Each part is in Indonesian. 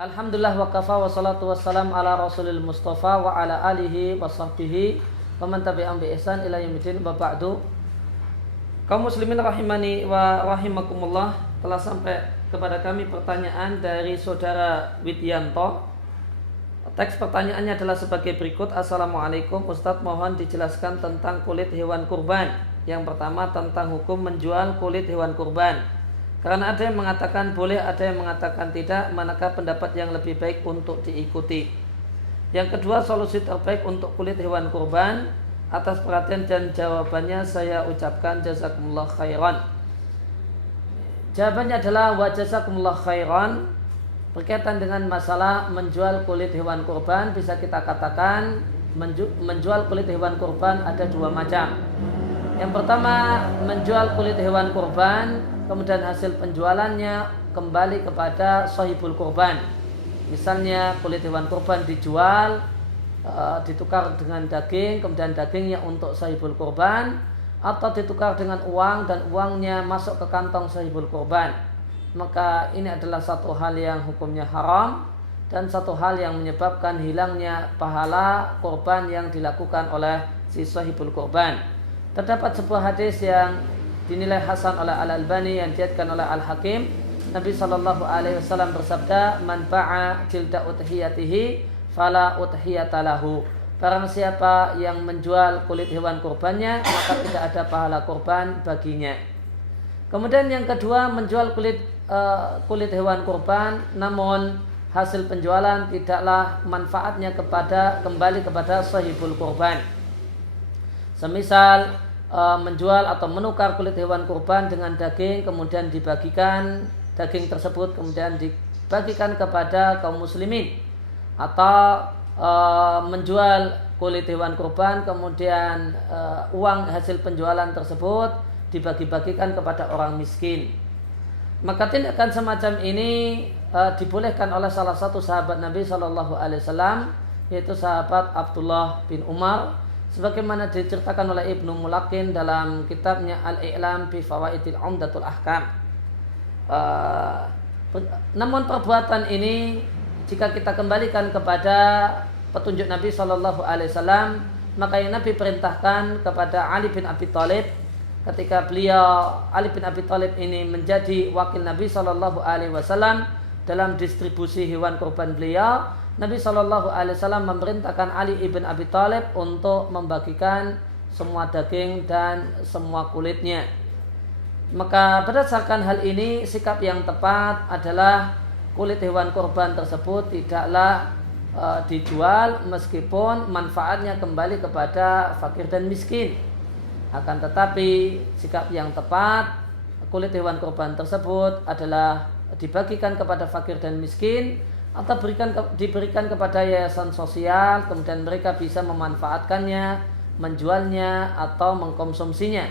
Alhamdulillah wa kafa wa salatu wassalam ala rasulil mustafa wa ala alihi wa sahbihi wa man tabi'am bi ihsan ila yaumil wa ba'du. Kaum muslimin rahimani wa rahimakumullah, telah sampai kepada kami pertanyaan dari saudara Widyanto. Teks pertanyaannya adalah sebagai berikut. Assalamualaikum Ustadz, mohon dijelaskan tentang kulit hewan kurban. Yang pertama tentang hukum menjual kulit hewan kurban. Karena ada yang mengatakan boleh, ada yang mengatakan tidak, manakah pendapat yang lebih baik untuk diikuti? Yang kedua, solusi terbaik untuk kulit hewan kurban. Atas perhatian dan jawabannya saya ucapkan jazakumullah khairan. Jawabannya adalah wa jazakumullah khairan. Berkaitan dengan masalah menjual kulit hewan kurban, bisa kita katakan menjual kulit hewan kurban ada dua macam. Yang pertama, menjual kulit hewan kurban, kemudian hasil penjualannya kembali kepada sahibul kurban. Misalnya kulit hewan kurban dijual, ditukar dengan daging, kemudian dagingnya untuk sahibul kurban, atau ditukar dengan uang dan uangnya masuk ke kantong sahibul kurban. Maka ini adalah satu hal yang hukumnya haram dan satu hal yang menyebabkan hilangnya pahala kurban yang dilakukan oleh si sahibul kurban. Terdapat sebuah hadis yang dinilai hasan oleh Al-Albani yang diatkan oleh Al-Hakim. Nabi SAW bersabda, man ba'a jilda udhiyatihi fala udhiyata lahu. Barang siapa yang menjual kulit hewan kurbannya, maka tidak ada pahala kurban baginya. Kemudian yang kedua, menjual kulit hewan kurban, namun hasil penjualan tidaklah manfaatnya kembali kepada sahibul kurban. Semisal menjual atau menukar kulit hewan kurban dengan daging, kemudian dibagikan daging tersebut kemudian dibagikan kepada kaum muslimin, atau menjual kulit hewan kurban kemudian uang hasil penjualan tersebut dibagi-bagikan kepada orang miskin. Maka tindakan semacam ini dibolehkan oleh salah satu sahabat Nabi SAW, yaitu sahabat Abdullah bin Umar, sebagaimana diceritakan oleh Ibnu Mulakin dalam kitabnya Al-I'lam bi Fawaidil Umdatul Ahkam. Namun perbuatan ini jika kita kembalikan kepada petunjuk Nabi SAW, maka yang Nabi perintahkan kepada Ali bin Abi Thalib ketika Ali bin Abi Thalib ini menjadi wakil Nabi SAW dalam distribusi hewan kurban beliau, Nabi SAW memerintahkan Ali ibn Abi Thalib untuk membagikan semua daging dan semua kulitnya. Maka berdasarkan hal ini, sikap yang tepat adalah kulit hewan kurban tersebut tidaklah dijual meskipun manfaatnya kembali kepada fakir dan miskin. Akan tetapi sikap yang tepat, kulit hewan kurban tersebut adalah dibagikan kepada fakir dan miskin, atau diberikan kepada yayasan sosial, kemudian mereka bisa memanfaatkannya, menjualnya atau mengkonsumsinya.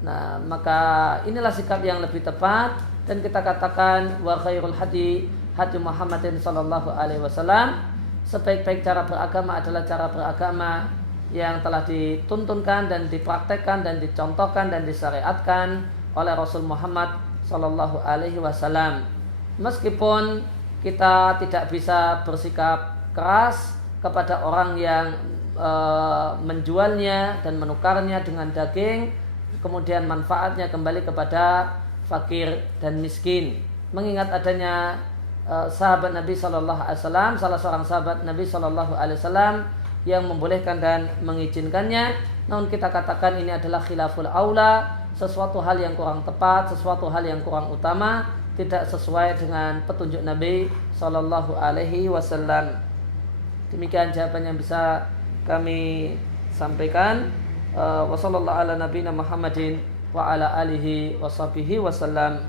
Nah, maka inilah sikap yang lebih tepat, dan kita katakan wa khairul hadi Muhammadin sallallahu alaihi wasallam. Sebaik-baik cara beragama adalah cara beragama yang telah dituntunkan dan dipraktekkan dan dicontohkan dan disyariatkan oleh Rasul Muhammad sallallahu alaihi wasallam. Meskipun kita tidak bisa bersikap keras kepada orang yang menjualnya dan menukarnya dengan daging, kemudian manfaatnya kembali kepada fakir dan miskin. Mengingat adanya sahabat Nabi Sallallahu Alaihi Wasallam, salah seorang sahabat Nabi Sallallahu Alaihi Wasallam yang membolehkan dan mengizinkannya, namun kita katakan ini adalah khilaful aula, sesuatu hal yang kurang tepat, sesuatu hal yang kurang utama, tidak sesuai dengan petunjuk Nabi Sallallahu Alaihi Wasallam. Demikian jawaban yang bisa kami sampaikan. Wa sallallahu ala nabiyina Muhammadin wa ala alihi wa sahbihi wasallam.